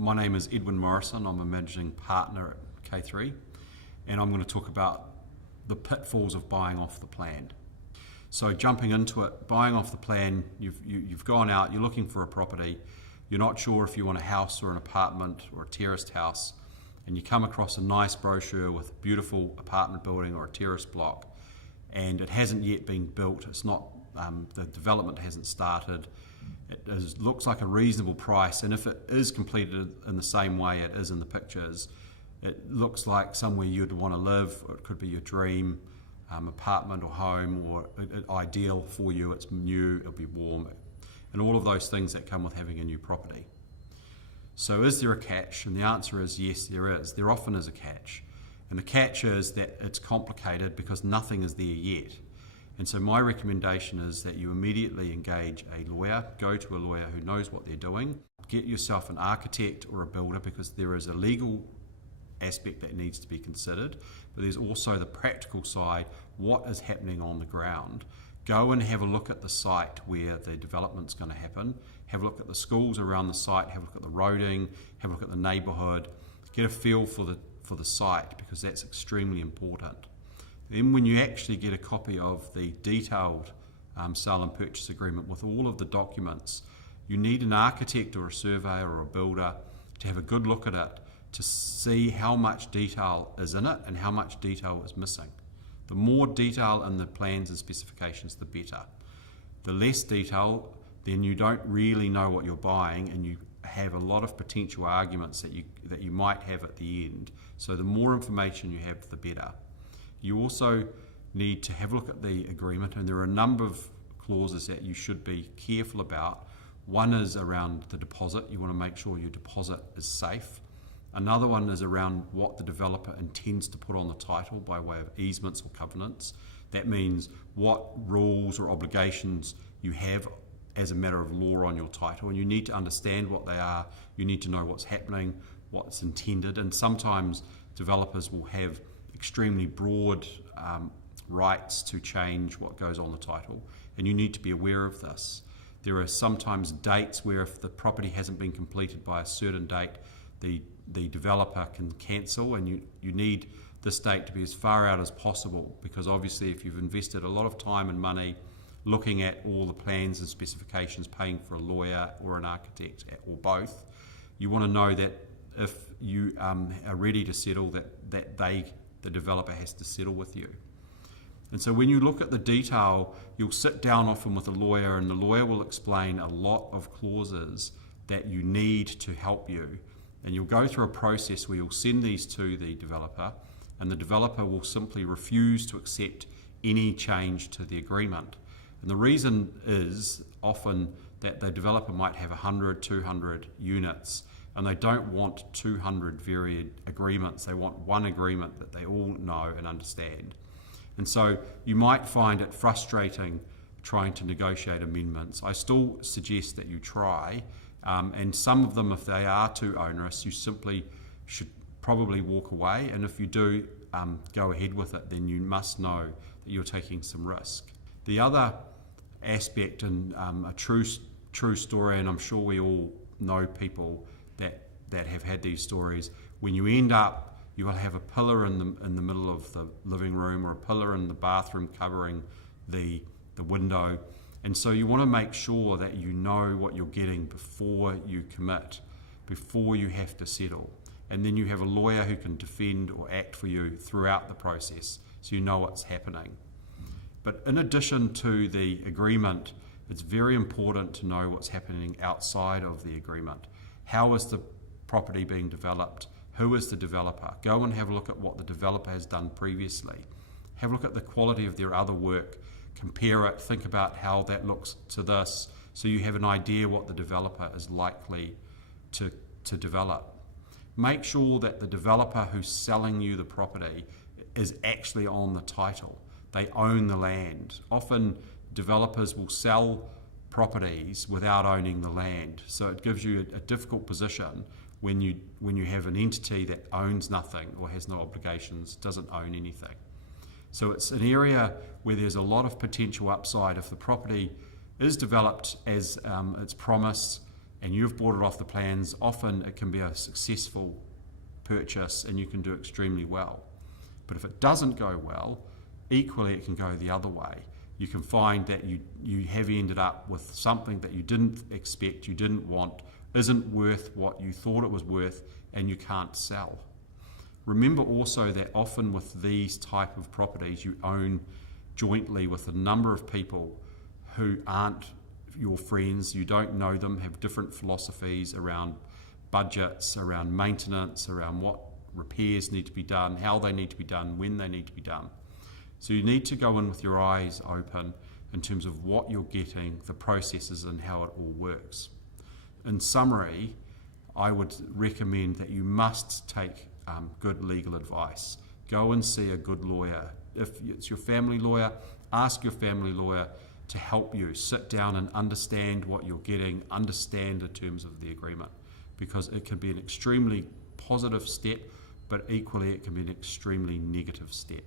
My name is Edwin Morrison. I'm a managing partner at K3, and I'm going to talk about the pitfalls of buying off the plan. So jumping into it, buying off the plan, you've gone out, you're looking for a property, you're not sure if you want a house or an apartment or a terraced house, and you come across a nice brochure with a beautiful apartment building or a terrace block, and it hasn't yet been built, it's not, the development hasn't started, looks like a reasonable price, and if it is completed in the same way it is in the pictures, it looks like somewhere you'd want to live, or it could be your dream apartment or home, or ideal for you, it's new, it'll be warm, and all of those things that come with having a new property. So is there a catch? And the answer is yes, there is. There often is a catch. And the catch is that it's complicated because nothing is there yet. And so my recommendation is that you immediately engage a lawyer, go to a lawyer who knows what they're doing, get yourself an architect or a builder, because there is a legal aspect that needs to be considered, but there's also the practical side, what is happening on the ground. Go and have a look at the site where the development's going to happen, have a look at the schools around the site, have a look at the roading, have a look at the neighbourhood, get a feel for the site, because that's extremely important. Then when you actually get a copy of the detailed sale and purchase agreement with all of the documents, you need an architect or a surveyor or a builder to have a good look at it, to see how much detail is in it and how much detail is missing. The more detail in the plans and specifications, the better. The less detail, then you don't really know what you're buying, and you have a lot of potential arguments that you might have at the end. So the more information you have, the better. You also need to have a look at the agreement, and there are a number of clauses that you should be careful about. One is around the deposit. You want to make sure your deposit is safe. Another one is around what the developer intends to put on the title by way of easements or covenants. That means what rules or obligations you have as a matter of law on your title, and you need to understand what they are. You need to know what's happening, what's intended, and sometimes developers will have extremely broad rights to change what goes on the title, and you need to be aware of this. There are sometimes dates where if the property hasn't been completed by a certain date, the developer can cancel, and you need this date to be as far out as possible, because obviously if you've invested a lot of time and money looking at all the plans and specifications, paying for a lawyer or an architect or both, you want to know that if you are ready to settle, that the developer has to settle with you. And so when you look at the detail, you'll sit down often with a lawyer, and the lawyer will explain a lot of clauses that you need to help you. And you'll go through a process where you'll send these to the developer, and the developer will simply refuse to accept any change to the agreement. And the reason is often that the developer might have 100, 200 units, and they don't want 200 varied agreements. They want one agreement that they all know and understand. And so you might find it frustrating trying to negotiate amendments. I still suggest that you try, and some of them, if they are too onerous, you simply should probably walk away, and if you do go ahead with it, then you must know that you're taking some risk. The other aspect, and a true story, and I'm sure we all know people that have had these stories, when you end up, you will have a pillar in the middle of the living room, or a pillar in the bathroom covering the window. And so you want to make sure that you know what you're getting before you commit, before you have to settle. And then you have a lawyer who can defend or act for you throughout the process, so you know what's happening. But in addition to the agreement, it's very important to know what's happening outside of the agreement. How is the property being developed? Who is the developer? Go and have a look at what the developer has done previously. Have a look at the quality of their other work. Compare it, think about how that looks to this, so you have an idea what the developer is likely to develop. Make sure that the developer who's selling you the property is actually on the title. They own the land. Often developers will sell properties without owning the land, so it gives you a difficult position when you have an entity that owns nothing or has no obligations, doesn't own anything. So it's an area where there's a lot of potential upside if the property is developed as it's promised, and you've bought it off the plans, often it can be a successful purchase and you can do extremely well. But if it doesn't go well, equally it can go the other way. You can find that you have ended up with something that you didn't expect, you didn't want, isn't worth what you thought it was worth, and you can't sell. Remember also that often with these type of properties you own jointly with a number of people who aren't your friends, you don't know them, have different philosophies around budgets, around maintenance, around what repairs need to be done, how they need to be done, when they need to be done. So you need to go in with your eyes open in terms of what you're getting, the processes and how it all works. In summary, I would recommend that you must take good legal advice. Go and see a good lawyer. If it's your family lawyer, ask your family lawyer to help you. Sit down and understand what you're getting, understand the terms of the agreement, because it can be an extremely positive step, but equally it can be an extremely negative step.